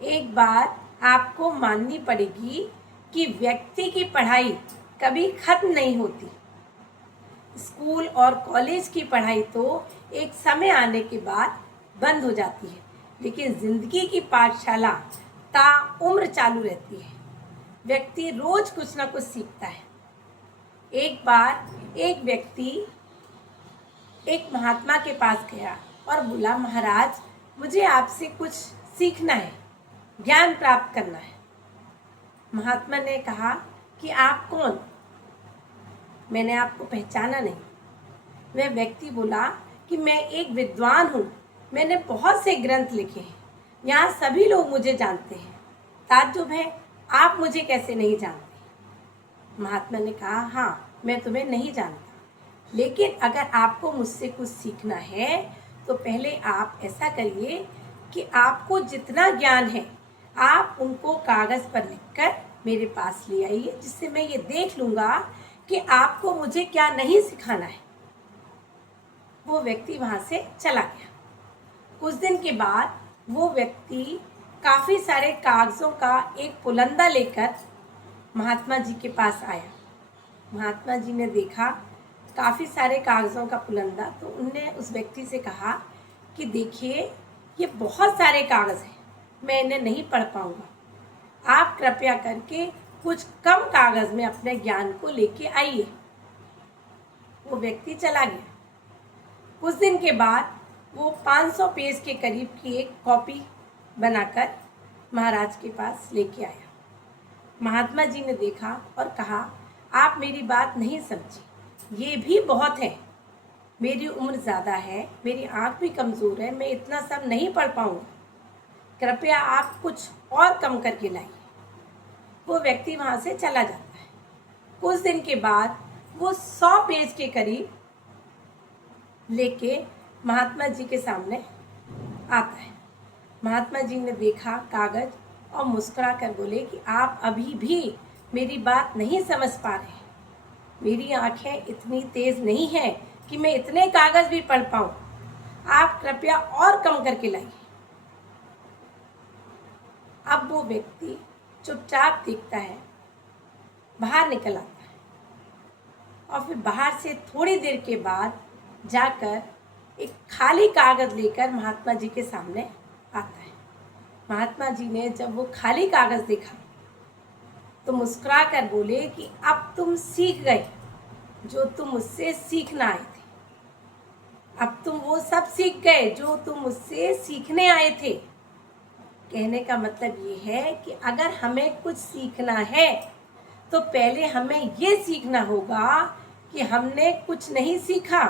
एक बात आपको माननी पड़ेगी कि व्यक्ति की पढ़ाई कभी खत्म नहीं होती। स्कूल और कॉलेज की पढ़ाई तो एक समय आने के बाद बंद हो जाती है, लेकिन जिंदगी की पाठशाला ताउम्र चालू रहती है। व्यक्ति रोज कुछ ना कुछ सीखता है। एक बार एक व्यक्ति एक महात्मा के पास गया और बोला, महाराज, मुझे आपसे कुछ सीखना है, ज्ञान प्राप्त करना है। महात्मा ने कहा कि आप कौन? मैंने आपको पहचाना नहीं। वह व्यक्ति बोला कि मैं एक विद्वान हूँ, मैंने बहुत से ग्रंथ लिखे हैं, यहाँ सभी लोग मुझे जानते हैं। ताज्जुब है, आप मुझे कैसे नहीं जानते? महात्मा ने कहा, हाँ, मैं तुम्हें नहीं जानता, लेकिन अगर आपको मुझसे कुछ सीखना है तो पहले आप ऐसा करिए कि आपको जितना ज्ञान है आप उनको कागज़ पर लिखकर मेरे पास ले आइए, जिससे मैं ये देख लूँगा कि आपको मुझे क्या नहीं सिखाना है। वो व्यक्ति वहाँ से चला गया। कुछ दिन के बाद वो व्यक्ति काफ़ी सारे कागज़ों का एक पुलंदा लेकर महात्मा जी के पास आया। महात्मा जी ने देखा काफ़ी सारे कागज़ों का पुलंदा, तो उनने उस व्यक्ति से कहा कि देखिए, ये बहुत सारे कागज़ हैं, मैं इन्हें नहीं पढ़ पाऊँगा, आप कृपया करके कुछ कम कागज़ में अपने ज्ञान को लेके आइए। वो व्यक्ति चला गया। कुछ दिन के बाद वो 500 पेज के करीब की एक कॉपी बनाकर महाराज के पास लेके आया। महात्मा जी ने देखा और कहा, आप मेरी बात नहीं समझी, ये भी बहुत है, मेरी उम्र ज़्यादा है, मेरी आँख भी कमज़ोर है, मैं इतना सब नहीं पढ़ पाऊँगा, कृपया आप कुछ और कम करके लाइए। वो व्यक्ति वहाँ से चला जाता है। कुछ दिन के बाद वो 100 पेज के करीब लेके महात्मा जी के सामने आता है। महात्मा जी ने देखा कागज़ और मुस्कुरा कर बोले कि आप अभी भी मेरी बात नहीं समझ पा रहे। मेरी आंखें इतनी तेज़ नहीं हैं कि मैं इतने कागज़ भी पढ़ पाऊँ, आप कृपया और कम करके लाइए। अब वो व्यक्ति चुपचाप देखता है, बाहर निकल आता है और फिर बाहर से थोड़ी देर के बाद जाकर एक खाली कागज़ लेकर महात्मा जी के सामने आता है। महात्मा जी ने जब वो खाली कागज़ देखा तो मुस्कुरा कर बोले कि अब तुम सीख गए जो तुम मुझसे सीखना आए थे। अब तुम वो सब सीख गए जो तुम मुझसे सीखने आए थे। कहने का मतलब ये है कि अगर हमें कुछ सीखना है तो पहले हमें ये सीखना होगा कि हमने कुछ नहीं सीखा।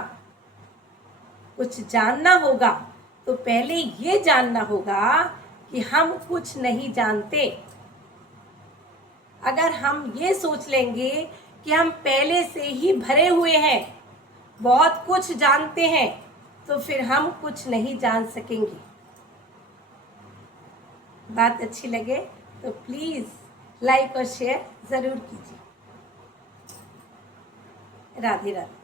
कुछ जानना होगा तो पहले ये जानना होगा कि हम कुछ नहीं जानते। अगर हम ये सोच लेंगे कि हम पहले से ही भरे हुए हैं, बहुत कुछ जानते हैं, तो फिर हम कुछ नहीं जान सकेंगे। बात अच्छी लगे तो प्लीज़ लाइक और शेयर ज़रूर कीजिए। राधे राधे।